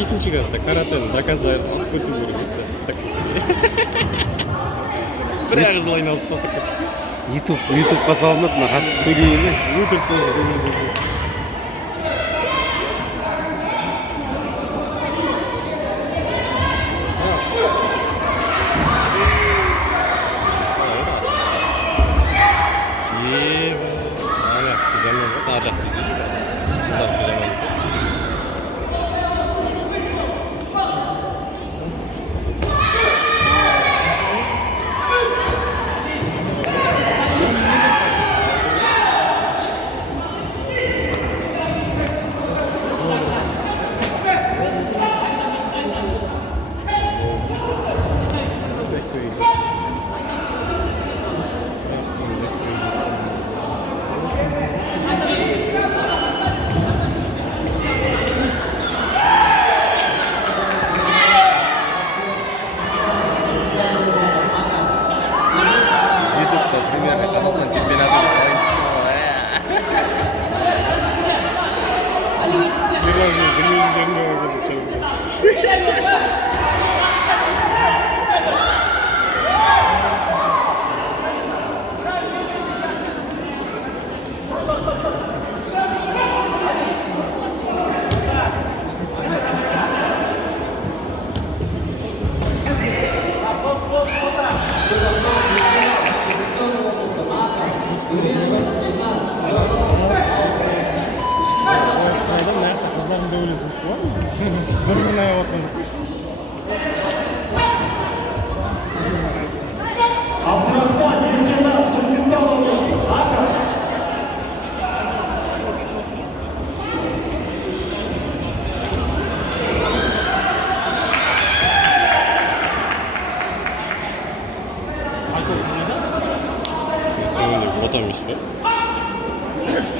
Лисичка каратені доказує өту керек бір-ақ жыл айналысып тастап кетті. ютубқа салынып мына қатты сөйлейін бе? Ютуб көзі көзі. What time is it?